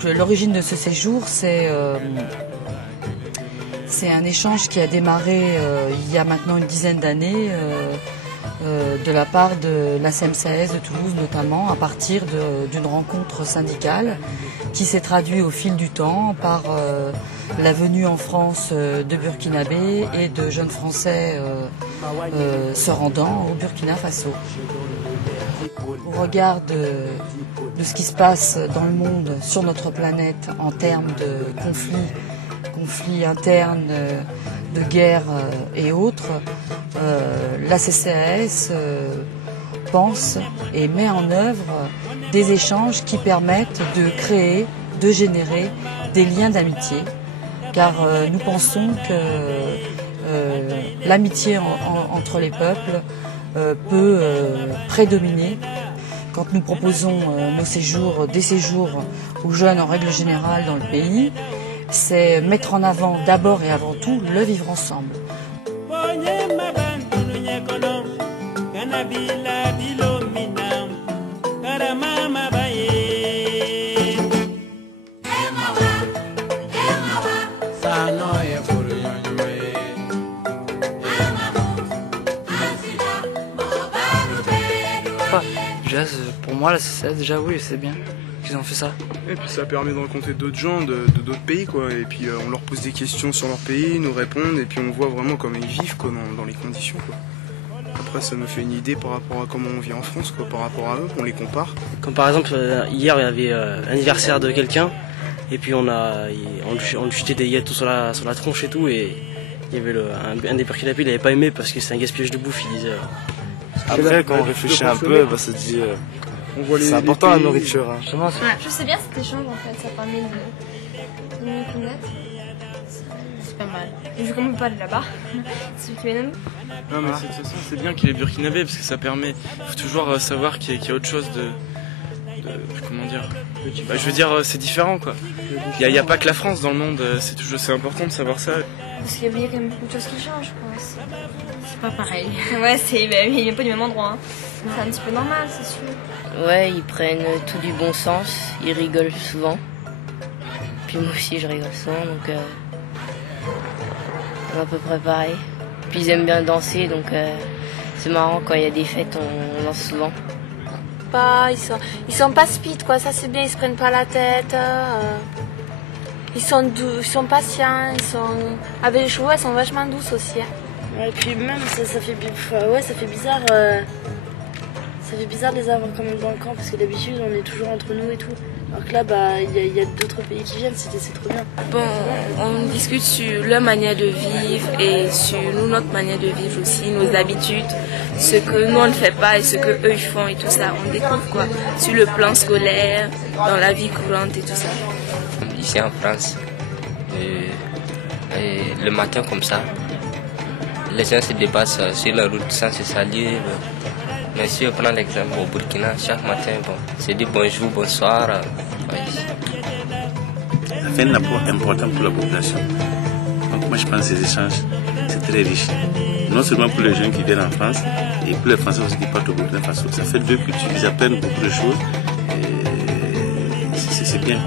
Donc l'origine de ce séjour, c'est un échange qui a démarré il y a maintenant une dizaine d'années de la part de la CMCAS de Toulouse notamment, à partir d'une rencontre syndicale qui s'est traduite au fil du temps par la venue en France de Burkinabés et de jeunes Français se rendant au Burkina Faso. Au regard de ce qui se passe dans le monde, sur notre planète, en termes de conflits internes, de guerre et autres, la CCAS pense et met en œuvre des échanges qui permettent de créer, de générer des liens d'amitié, car nous pensons que l'amitié entre les peuples peut prédominer. Quand nous proposons des séjours aux jeunes en règle générale dans le pays, c'est mettre en avant d'abord et avant tout le vivre ensemble. Pour moi, la CCAS, déjà oui, c'est bien qu'ils ont fait ça. Et puis ça permet de rencontrer d'autres gens de d'autres pays, quoi. Et puis on leur pose des questions sur leur pays, ils nous répondent, et puis on voit vraiment comment ils vivent, quoi, dans les conditions, quoi. Après, ça me fait une idée par rapport à comment on vit en France, quoi, par rapport à eux, on les compare. Comme par exemple, hier, il y avait l'anniversaire de quelqu'un, et puis on lui jetait des gâteaux sur la tronche et tout, et il y avait un des Burkinabés, il n'avait pas aimé parce que c'est un gaspillage de bouffe, il disait. Après, quand on réfléchit un peu, bah, ça se dit c'est important la nourriture. Hein. Je sais bien cet échange en fait, ça permet de mieux connaître. C'est pas mal. Et vu qu'on peut pas aller là-bas, c'est celui qui vient. Non mais de toute façon c'est bien qu'il est burkinabé parce que ça permet, il faut toujours savoir qu'il y a autre chose de comment dire, bah, je veux dire c'est différent quoi. Il n'y a pas que la France dans le monde, c'est important de savoir ça. Parce qu'il y a quand même beaucoup de choses qui changent quoi. C'est pas pareil. Ouais, il vient pas du même endroit. Hein. C'est un petit peu normal, c'est sûr. Ouais, ils prennent tout du bon sens, ils rigolent souvent. Puis moi aussi je rigole souvent, donc on est à peu près pareil. Puis ils aiment bien danser, donc c'est marrant quand il y a des fêtes, on danse souvent. Ils sont pas speed quoi, ça c'est bien, ils se prennent pas la tête. Ils sont doux, ils sont patients, avec les chevaux, elles sont vachement douces aussi. Hein. Et puis même ça fait bizarre. Ça fait bizarre de les avoir quand même dans le camp parce que d'habitude on est toujours entre nous et tout. Alors que là il y a d'autres pays qui viennent, c'est trop bien. Bon, on discute sur leur manière de vivre et sur notre manière de vivre aussi, nos habitudes, ce que nous on ne fait pas et ce que eux ils font et tout ça. On découvre quoi sur le plan scolaire, dans la vie courante et tout ça. Ici en France, et le matin comme ça, les gens se dépassent sur la route sans se saluer. Mais si on prend l'exemple au Burkina, chaque matin, c'est dit bonjour, bonsoir. Ça fait un apport important pour la population. Donc moi je pense que ces échanges, c'est très riche. Non seulement pour les jeunes qui viennent en France, et pour les Français aussi qui partent au Burkina Faso. Ça fait deux cultures, ils apprennent beaucoup de choses. Et c'est bien.